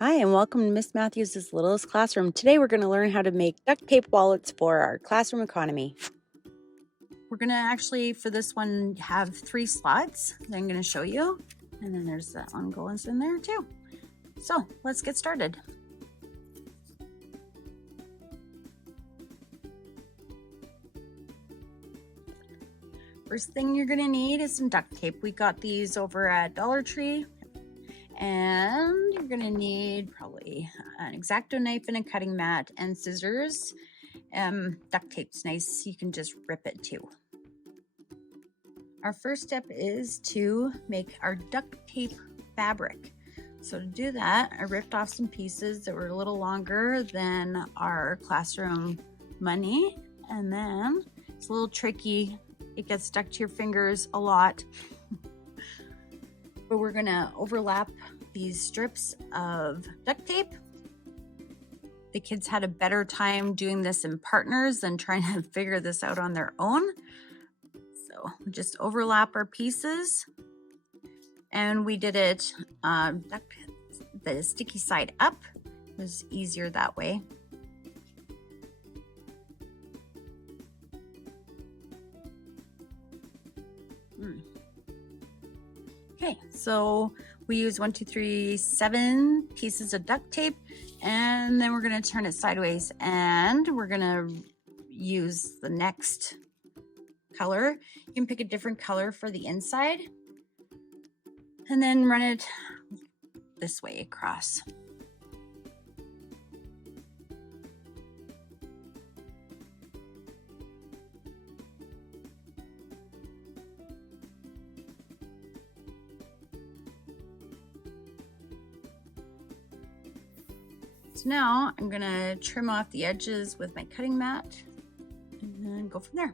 Hi, and welcome to Miss Matthews' Littlest Classroom. Today we're going to learn how to make duct tape wallets for our classroom economy. We're going to actually, for this one, have 3 slots that I'm going to show you. And then there's that one goes in there too. So let's get started. First thing you're going to need is some duct tape. We got these over at Dollar Tree. And you're going to need probably an X-Acto knife and a cutting mat and scissors. Duct tape's nice, you can just rip it too. Our first step is to make our duct tape fabric. So to do that, I ripped off some pieces that were a little longer than our classroom money. And then it's a little tricky. It gets stuck to your fingers a lot. But we're gonna overlap these strips of duct tape. The kids had a better time doing this in partners than trying to figure this out on their own. So just overlap our pieces. And we did it the sticky side up. It was easier that way. Okay, so we use 7 pieces of duct tape, and then we're gonna turn it sideways, and we're gonna use the next color. You can pick a different color for the inside, and then run it this way across. So now I'm gonna trim off the edges with my cutting mat and then go from there.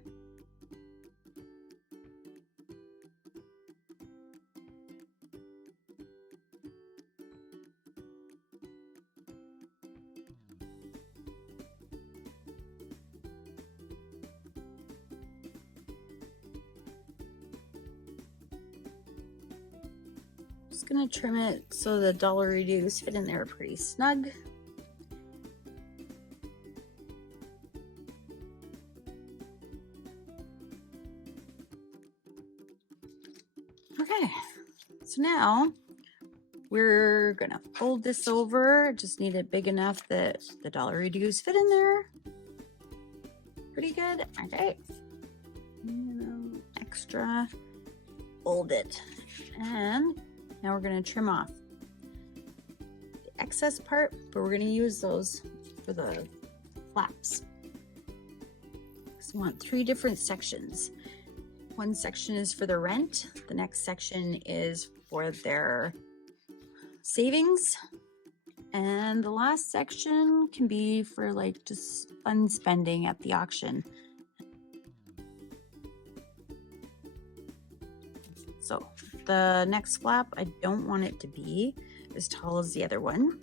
Just gonna trim it so the dollar reduce fit in there pretty snug. Okay, so now we're gonna fold this over. Just need it big enough that the dollar reduce fit in there. Pretty good. Okay. Extra. Fold it. And now we're gonna trim off the excess part, but we're gonna use those for the flaps. So we want 3 different sections. One section is for the rent. The next section is for their savings. And the last section can be for like just fun spending at the auction. So the next flap, I don't want it to be as tall as the other one.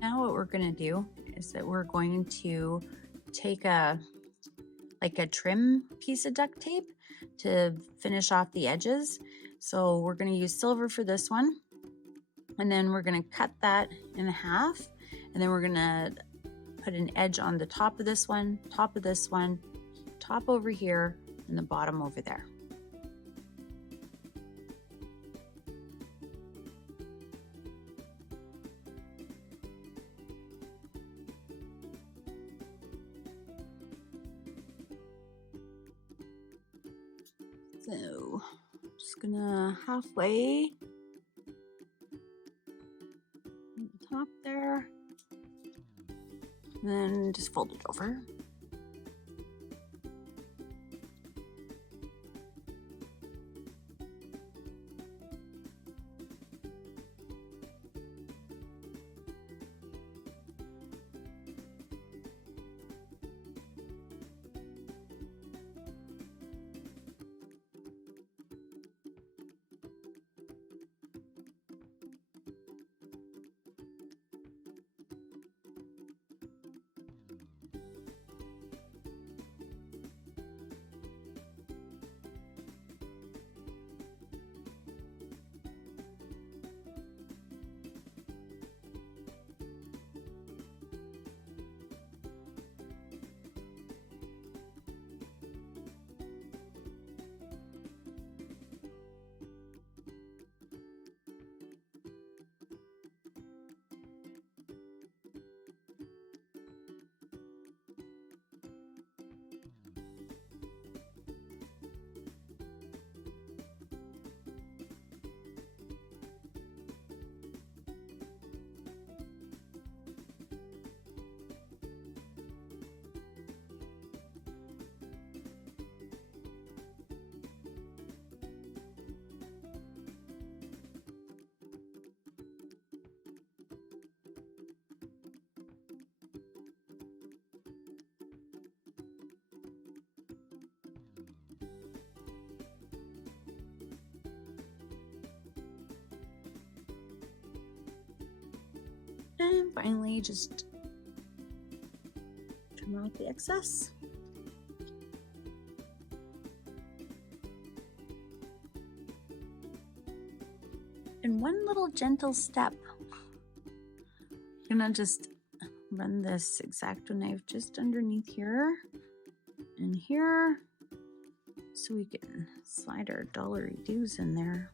Now what we're going to do is that we're going to take a trim piece of duct tape to finish off the edges. So we're going to use silver for this one. And then we're going to cut that in half. And then we're going to put an edge on the top of this one, top of this one, top over here, and the bottom over there. So, just gonna halfway on the top there, and then just fold it over. And finally, just trim out the excess. In one little gentle step, I'm gonna just run this X-Acto knife just underneath here and here so we can slide our dollary dues in there.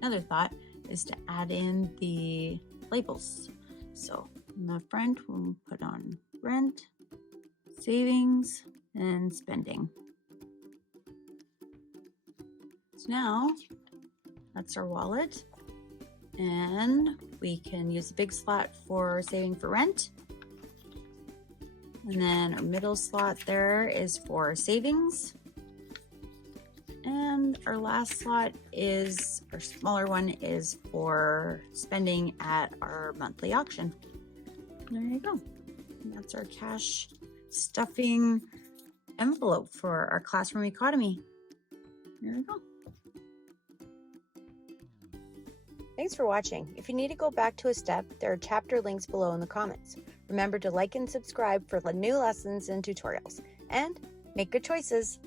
Another thought is to add in the labels. So in the front, we'll put on rent, savings, and spending. So now that's our wallet, and we can use the big slot for saving for rent. And then our middle slot there is for savings. And our last slot is, our smaller one is for spending at our monthly auction. There you go. And that's our cash stuffing envelope for our classroom economy. There we go. Thanks for watching. If you need to go back to a step, there are chapter links below in the comments. Remember to like and subscribe for new lessons and tutorials. And make good choices.